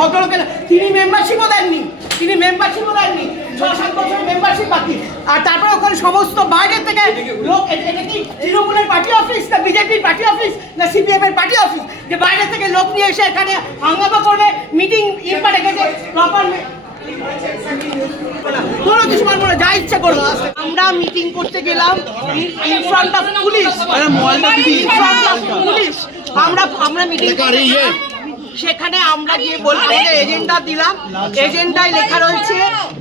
ভদ্রলোকের তিনি মেম্বারশিপও দেননি, 6-7 বছর মেম্বারশিপ বাকি। আর তারপরে ওখানে সমস্ত বাইরের থেকে লোক, এটা কি তৃণমূলের পার্টি অফিস না বিজেপির পার্টি অফিস না সিপিএম এর পার্টি অফিস যে বাইরে থেকে লোক নিয়ে এসে এখানে হাঙ্গামা করবে? মিটিং ইম্পা রেখেছে প্রপার, কোনো কিছু মানবো না, যা ইচ্ছা করবো। আমরা মিটিং করতে গেলাম ইন ফ্রন্ট অফ পুলিশ, আমরা মিটিং সেখানে আমরা গিয়ে বললাম এজেন্ডা দিলাম, এজেন্ডায় লেখা রয়েছে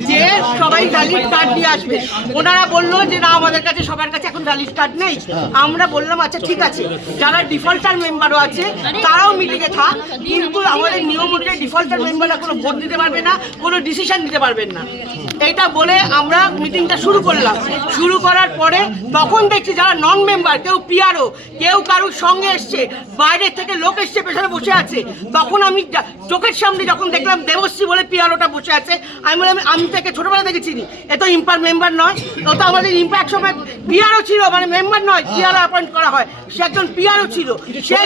যে সবাই ভ্যালিড কার্ড দিয়ে আসবে। ওনারা বললো যে না আমাদের কাছে সবার কাছে এখন ভ্যালিড কার্ড নেই। আমরা বললাম আচ্ছা ঠিক আছে, যারা ডিফল্টার মেম্বারও আছে তারাও মিটিংয়ে থাক, কিন্তু আমাদের নিয়ম অনুযায়ী ডিফল্টার মেম্বাররা কোনো ভোট দিতে পারবে না, কোনো ডিসিশন নিতে পারবেন না। এইটা বলে আমরা মিটিংটা শুরু করলাম। শুরু করার পরে তখন দেখছি যারা নন মেম্বার, কেউ পিআরও, কেউ কারোর সঙ্গে এসছে, বাইরের থেকে লোক এসছে পেছনে বসে আছে। তখন আমি চোখের সামনে যখন দেখলাম দেবশ্রী বলে পিআরওটা বসে আছে, আমি বললাম আমি তাকে ছোটবেলা দেখেছি, এত ইম্পার মেম্বার নয়, ও তো আমাদের ইম্পার একসময় পিআরও ছিল, মানে মেম্বার নয়, পিআরও অ্যাপয়েন্ট করা হয়, সে একজন পিআরও ছিল, সে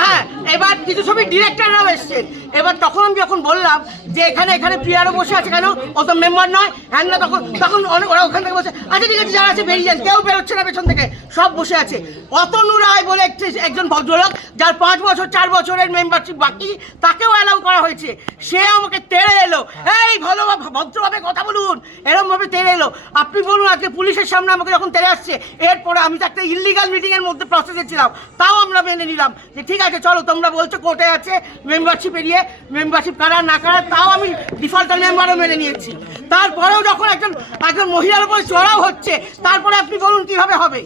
হ্যাঁ। এবার কিছু ছবি ডিরেক্টররাও এসছেন। এবার তখন আমি যখন বললাম যে এখানে পিআরও বসে আছে কেন, ও তো মেম্বার নয়, হ্যাঁ না, তখন ওরা ওখান থেকে বলছে আচ্ছা ঠিক আছে যারা আছে বেরিয়ে যান, কেউ বেরোচ্ছে না পেছন থেকে, সব বসে আছে। অতনু রায় বলে একজন ভদ্রলোক যার 5 বছর 4 বছরের মেম্বারশিপ বাকি, তাকেও অ্যালাউ করা হয়েছে। সে আমাকে তেড়ে এলো, এই ভালো ভদ্রভাবে কথা বলুন, এরকম ভাবে তেড়ে এলো। আপনি বলুন আজকে পুলিশের সামনে আমাকে যখন তেড়ে আসছে, এরপরে আমি তো একটা ইলিগাল মিটিংয়ের মধ্যে প্রসেসে ছিলাম, তাও আমরা মেনে নিলাম যে ঠিক আছে চলো, তোমরা বলছো কোর্টে আছে মেম্বারশিপ এরিয়ে, মেম্বারশিপ কারা না কারা, তাও আমি ডিফল্টার মেম্বারও মেনে নিয়েছি। তারপরেও যখন একজন মহিলার উপর চড়াও হচ্ছে, তারপরে আপনি বলুন কিভাবে হবে?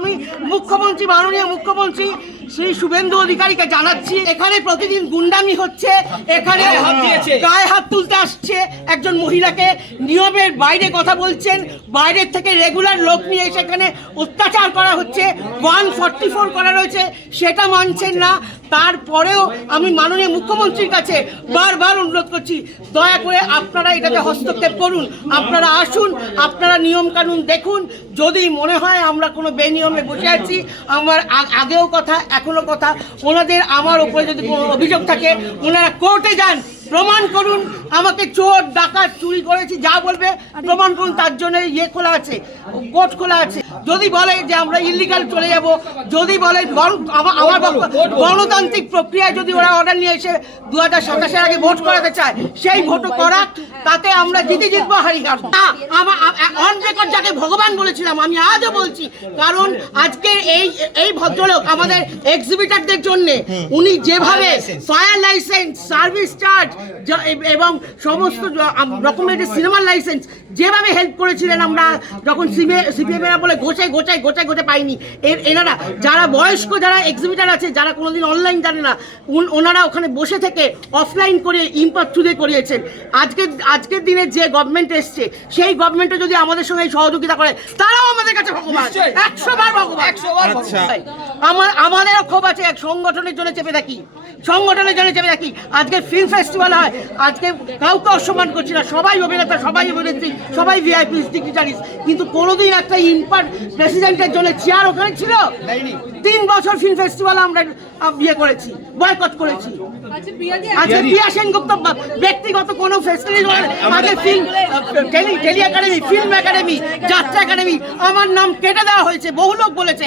আমি মুখ্যমন্ত্রী, মাননীয় মুখ্যমন্ত্রী শ্রী শুভেন্দু অধিকারীকে জানাচ্ছি, এখানে প্রতিদিন গুন্ডামি হচ্ছে, এখানে গায়ে হাত তুলতে আসছে একজন মহিলাকে, নিয়মের বাইরে কথা বলছেন, বাইরের থেকে রেগুলার লোক নিয়ে এসে এখানে অত্যাচার করা হচ্ছে, 144 করা রয়েছে, সেটা মানছেন না। তারপরেও আমি মাননীয় মুখ্যমন্ত্রীর কাছে বারবার অনুরোধ করছি, দয়া করে আপনারা এটাতে হস্তক্ষেপ করুন, আপনারা আসুন, আপনারা নিয়ম কানুন দেখুন। যদি মনে হয় আমরা কোনো বেনিয়মে বসে আছি, আমার আগেও কথা এখনো কথা, ওনাদের আমার উপরে যদি কোনো অভিযোগ থাকে ওনারা কোর্টে যান, প্রমাণ করুন আমাকে চোর ডাকাত চুরি করেছি, যা বলবে প্রমাণ করুন, তার জন্য খোলা আছে, কোর্ট খোলা আছে। যদি বলে যে আমরা ইলিগাল চলে যাব, যদি বলে আমার গণতান্ত্রিক প্রক্রিয়ায় যদি ওরা অর্ডার নিয়ে এসে 2027-এর আগে ভোট করাতে চায়, সেই ভোটও করাক, তাতে আমরা জিতবো হারি হারবো না। অন রেকর্ড যাকে ভগবান বলেছিলাম আমি আজও বলছি, কারণ আজকে এই ভদ্রলোক আমাদের এক্সিবিটারদের জন্য উনি যেভাবে ফায়ার লাইসেন্স, সার্ভিস চার্জ এবং সমস্ত রকমের সিনেমার লাইসেন্স যেভাবে হেল্প করেছিলেন, আমরা যখন সিপিএম এরা বলে গোছায় পাইনি, এনারা যারা বয়স্ক, যারা এক্সিবিটার আছে, যারা কোনোদিন অনলাইন জানে না, ওনারা ওখানে বসে থেকে অফলাইন করে ইম্পার থ্রুতে করিয়েছেন। আজকের দিনে যে গভর্নমেন্ট এসছে, সেই গভর্নমেন্টে যদি আমাদের সঙ্গে সহযোগিতা করে, তারাও আমাদের কাছে ভগবান, 100 বার ভগবান। আমাদেরও ক্ষোভ আছে, এক সংগঠনের জন্য চেপে থাকি। আজকে ফিল্ম ফেস্টিভ্যাল হয়, আজকে কাউকে অসম্মান করছি না, সবাই অভিনেতা, সবাই অভিনেত্রী, সবাই ভিআইপি ডিগনিটারিজ, কিন্তু কোনোদিন একটা ইম্পার প্রেসিডেন্টের জন্য চেয়ার ওখানে ছিল? 3 বছর ফিল্ম ফেস্টিভ্যাল আমরা করেছি, বয়কট করেছি। আজকে প্রিয়া সেনগুপ্ত ব্যক্তিগত কোনো ফেস্টিভ্যাল, আগে টেলি একাডেমি, ফিল্ম একাডেমি, যাত্রা একাডেমি, আমার নাম কেটে দেওয়া হয়েছে, বহু লোক বলেছে।